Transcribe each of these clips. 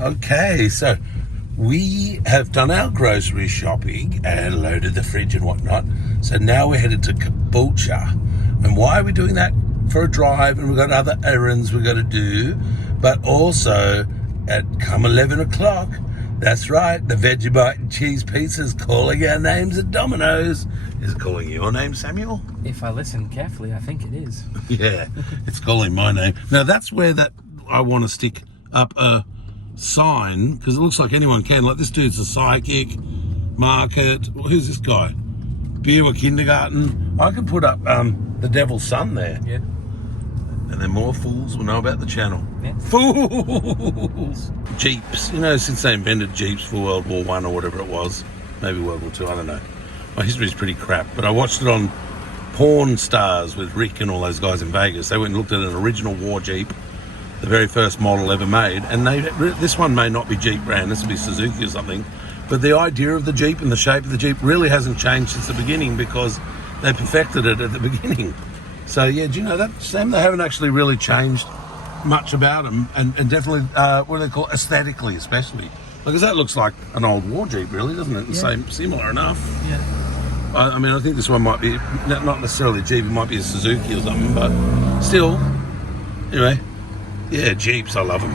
Okay, so we have done our grocery shopping and loaded the fridge and whatnot. So now we're headed to Caboolture. And why are we doing that? For a drive, and we've got other errands we've got to do. But also, at come 11 o'clock, that's right, the Vegemite and cheese pizza is calling our names at Domino's. Is it calling your name, Samuel? If I listen carefully, I think it is. Yeah, it's calling my name. Now, that's where I want to stick up a sign, because it looks like anyone can. Like, this dude's a psychic, market. Who's this guy? Beerwa Kindergarten. I could put up the Devil's Son there. Yeah. And then more fools will know about the channel. Yeah. Fools! Jeeps. You know, since they invented Jeeps for World War I or whatever it was, maybe World War II, I don't know. My history's pretty crap, but I watched it on Porn Stars with Rick and all those guys in Vegas. They went and looked at an original war Jeep, the very first model ever made, and this one may not be Jeep brand, this will be Suzuki or something, but the idea of the Jeep and the shape of the Jeep really hasn't changed since the beginning, because they perfected it at the beginning. So yeah, do you know that, Sam? They haven't actually really changed much about them, and definitely, what do they call, aesthetically especially. Because that looks like an old war Jeep, really, doesn't it? Yeah. Similar enough. Yeah. I mean, I think this one might be, not necessarily a Jeep, it might be a Suzuki or something, but still, anyway, yeah, Jeeps, I love them.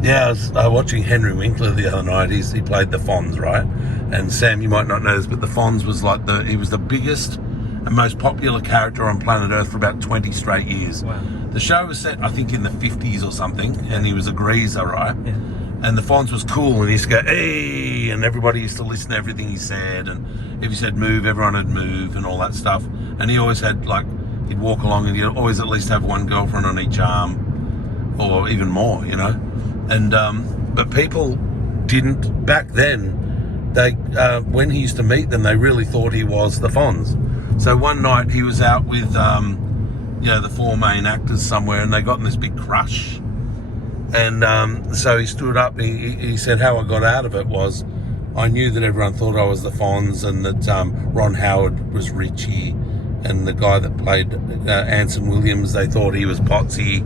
Yeah, I was watching Henry Winkler the other night. He played the Fonz, right? And Sam, you might not know this, but the Fonz was like he was the biggest and most popular character on planet Earth for about 20 straight years. Wow. The show was set, I think, in the 50s or something, and he was a greaser, right? Yeah. And the Fonz was cool, and he used to go, hey, and everybody used to listen to everything he said, and if he said move, everyone would move, and all that stuff. And he always had, like, he'd walk along, and he'd always at least have one girlfriend on each arm, or even more, you know? And, but people didn't, back then, when he used to meet them, they really thought he was the Fonz. So one night he was out with, the four main actors somewhere, and they got in this big crush. And so he stood up, and he said, how I got out of it was, I knew that everyone thought I was the Fonz, and that Ron Howard was Richie, and the guy that played Anson Williams, they thought he was Potsy,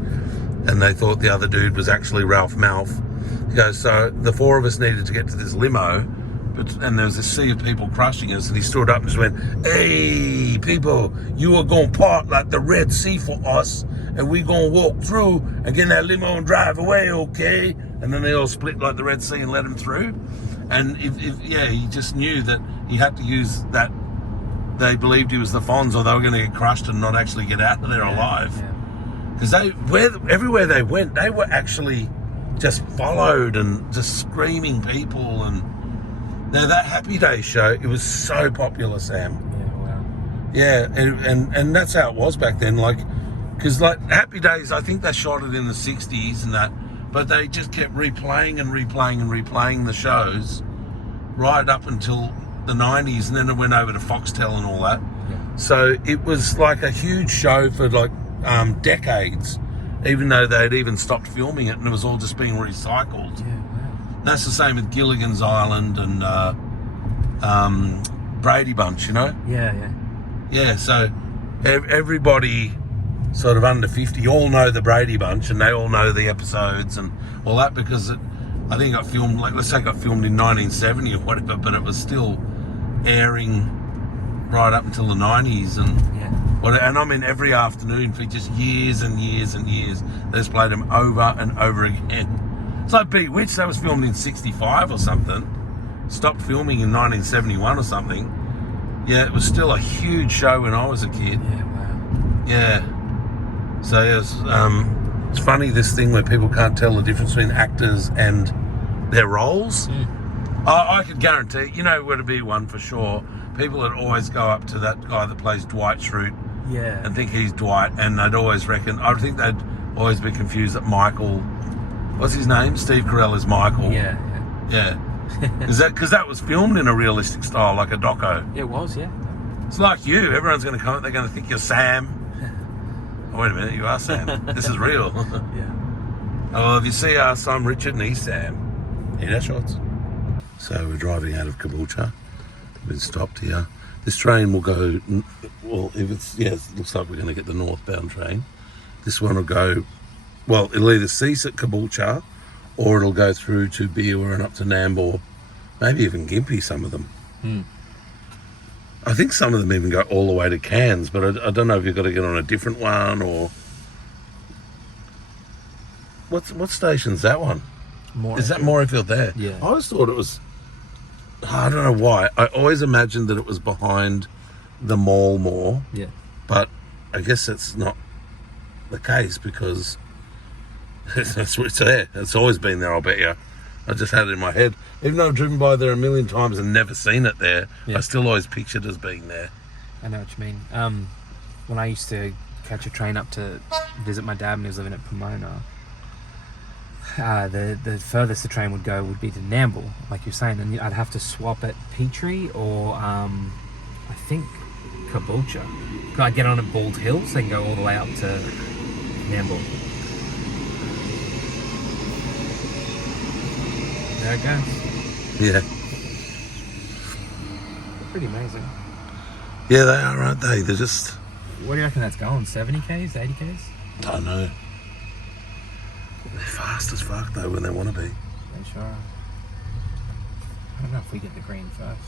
and they thought the other dude was actually Ralph Malph. He goes, so the four of us needed to get to this limo, and there was a sea of people crushing us, and he stood up and just went, hey, people, you are going to part like the Red Sea for us, and we going to walk through and get in that limo and drive away, okay? And then they all split like the Red Sea and let him through. And he just knew that he had to use that. They believed he was the Fonz, or they were going to get crushed and not actually get out of there alive. Because everywhere they went, they were actually just followed and just screaming people. And now that Happy Days show, it was so popular, Sam. Yeah, wow. Yeah, and that's how it was back then. Like, because like Happy Days, I think they shot it in the 60s and that, but they just kept replaying the shows right up until the 90s, and then it went over to Foxtel and all that. Yeah. So it was like a huge show for like decades, even though they'd even stopped filming it and it was all just being recycled. Yeah, wow. That's the same with Gilligan's Island and Brady Bunch, you know? Yeah. Yeah, so everybody sort of under 50 all know the Brady Bunch, and they all know the episodes and all that, because I think it got filmed, like, let's say it got filmed in 1970 or whatever, but it was still airing right up until the 90s. And I mean, every afternoon for just years and years and years, they just played them over and over again. It's like Bewitched, that was filmed in 65 or something, stopped filming in 1971 or something. Yeah, it was still a huge show when I was a kid. Yeah, wow. Yeah. So it's funny, this thing where people can't tell the difference between actors and their roles. I could guarantee, you know where to be one for sure. People would always go up to that guy that plays Dwight Schrute and think he's Dwight, and they'd always reckon, I think they'd always be confused that Michael, what's his name? Steve Carell is Michael. Yeah. Because that was filmed in a realistic style, like a doco. It was, yeah. It's like you. Everyone's going to come up, they're going to think you're Sam. Oh, wait a minute, you are Sam. This is real. Yeah. Oh, if you see us, I'm Richard and he's Sam. Hear that shots? So we're driving out of Caboolture. We've been stopped here. This train will go, well, it looks like we're going to get the northbound train. This one will go, well, it'll either cease at Caboolture or it'll go through to Biwa and up to Nambour, maybe even Gympie, some of them. I think some of them even go all the way to Cairns, but I don't know if you've got to get on a different one or... What station's that one? Is that Morayfield there? Yeah. I always thought it was... I don't know why. I always imagined that it was behind the mall more, Yeah. but I guess that's not the case because it's there. It's always been there, I'll bet you. I just had it in my head. Even though I've driven by there a million times and never seen it there, Yeah. I still always pictured it as being there. I know what you mean. When I used to catch a train up to visit my dad when he was living at Pomona, the furthest the train would go would be to Nambour, like you're saying, and I'd have to swap at Petrie or I think Caboolture. I'd get on at Bald Hills and go all the way up to Nambour. There it goes. Yeah. Pretty amazing. Yeah, they are, aren't they? They're just... What do you reckon that's going? 70 Ks, 80 Ks? I don't know. They're fast as fuck, though, when they want to be. They sure are. I don't know if we get the green first.